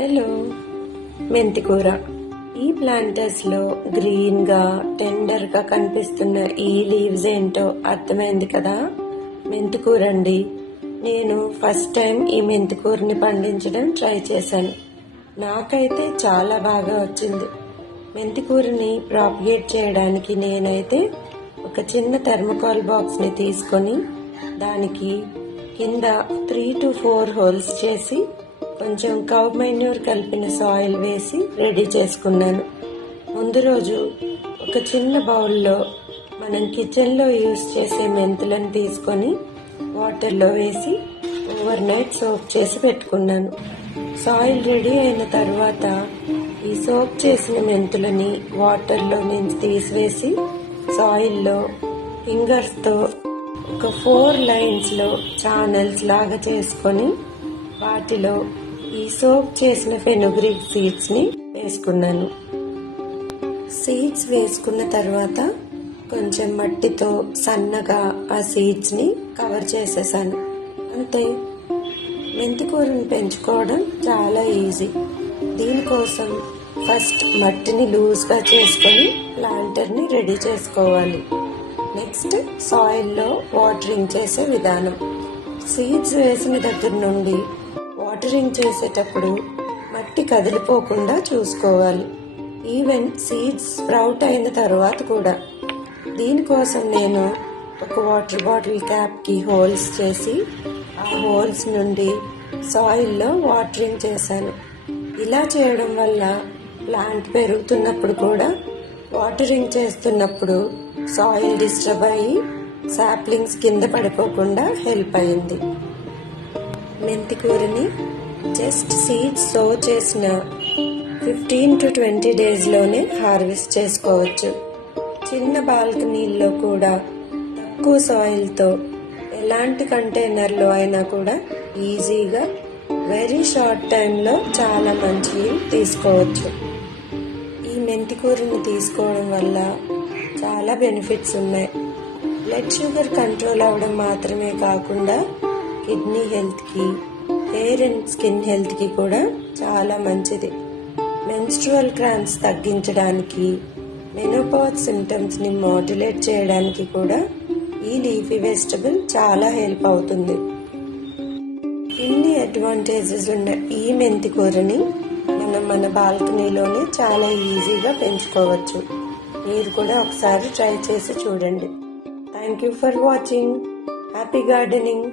Hello, మెంతికూర. ఈ ప్లాంటర్స్లో గ్రీన్గా టెండర్గా కనిపిస్తున్న ఈ లీవ్స్ ఏంటో అర్థమైంది కదా. మెంతికూర అండి. నేను ఫస్ట్ టైం ఈ మెంతికూరని పండించడం ట్రై చేశాను. నాకైతే చాలా బాగా వచ్చింది. మెంతికూరని ప్రాపగేట్ చేయడానికి నేనైతే ఒక చిన్న థర్మోకాల్ బాక్స్ని తీసుకొని దానికి కింద 3 to 4 హోల్స్ చేసి కొంచెం కౌ మెన్యూర్ కలిపిన సాయిల్ వేసి రెడీ చేసుకున్నాను. ముందు రోజు ఒక చిన్న బౌల్లో మనం కిచెన్లో యూజ్ చేసే మెంతులను తీసుకొని వాటర్లో వేసి ఓవర్ నైట్ సోక్ చేసి పెట్టుకున్నాను. సాయిల్ రెడీ అయిన తర్వాత ఈ సోక్ చేసిన మెంతులని వాటర్లో నుంచి తీసివేసి సాయిల్లో ఫింగర్స్తో ఒక 4 లైన్స్లో ఛానల్స్ లాగా చేసుకొని వాటిలో ఈ సోక్ చేసిన ఫెనుగ్రీక్ సీడ్స్ని వేసుకున్నాను. సీడ్స్ వేసుకున్న తర్వాత కొంచెం మట్టితో సన్నగా ఆ సీడ్స్ని కవర్ చేసేసాను. అంతే. మెంతికూరని పెంచుకోవడం చాలా ఈజీ. దీనికోసం ఫస్ట్ మట్టిని లూజ్గా చేసుకొని ప్లాంటర్ని రెడీ చేసుకోవాలి. నెక్స్ట్ సాయిల్లో వాటరింగ్ చేసే విధానం. సీడ్స్ వేసిన దగ్గర నుండి వాటరింగ్ చేసేటప్పుడు మట్టి కదిలిపోకుండా చూసుకోవాలి. ఈవెన్ సీడ్స్ స్ప్రౌట్ అయిన తర్వాత కూడా. దీనికోసం నేను ఒక వాటర్ బాటిల్ క్యాప్కి హోల్స్ చేసి ఆ హోల్స్ నుండి సాయిల్లో వాటరింగ్ చేశాను. ఇలా చేయడం వల్ల ప్లాంట్ పెరుగుతున్నప్పుడు కూడా వాటరింగ్ చేస్తున్నప్పుడు సాయిల్ డిస్టర్బ్ అయ్యి సాప్లింగ్స్ కింద పడిపోకుండా హెల్ప్ అయింది. మెంతికూరని జస్ట్ సీడ్స్ సో చేసిన 15 to 20 డేస్లోనే హార్వెస్ట్ చేసుకోవచ్చు. చిన్న బాల్కనీల్లో కూడా తక్కువ సాయిల్తో ఎలాంటి కంటైనర్లో అయినా కూడా ఈజీగా వెరీ షార్ట్ టైంలో చాలా మంచి తీసుకోవచ్చు. ఈ మెంతికూరని తీసుకోవడం వల్ల చాలా బెనిఫిట్స్ ఉన్నాయి. బ్లడ్ షుగర్ కంట్రోల్ అవ్వడం మాత్రమే కాకుండా కిడ్నీ హెల్త్కి, హెయిర్ అండ్ స్కిన్ హెల్త్కి కూడా చాలా మంచిది. మెన్స్ట్రువల్ క్రాంప్స్ తగ్గించడానికి, మెనోపాజ్ సిమ్టమ్స్ని మాడ్యులేట్ చేయడానికి కూడా ఈ లీఫీ వెజిటబుల్ చాలా హెల్ప్ అవుతుంది. ఇన్ని అడ్వాంటేజెస్ ఉన్న ఈ మెంతికూరని మనం మన బాల్కనీలోనే చాలా ఈజీగా పెంచుకోవచ్చు. మీరు కూడా ఒకసారి ట్రై చేసి చూడండి. Thank you for watching. Happy gardening.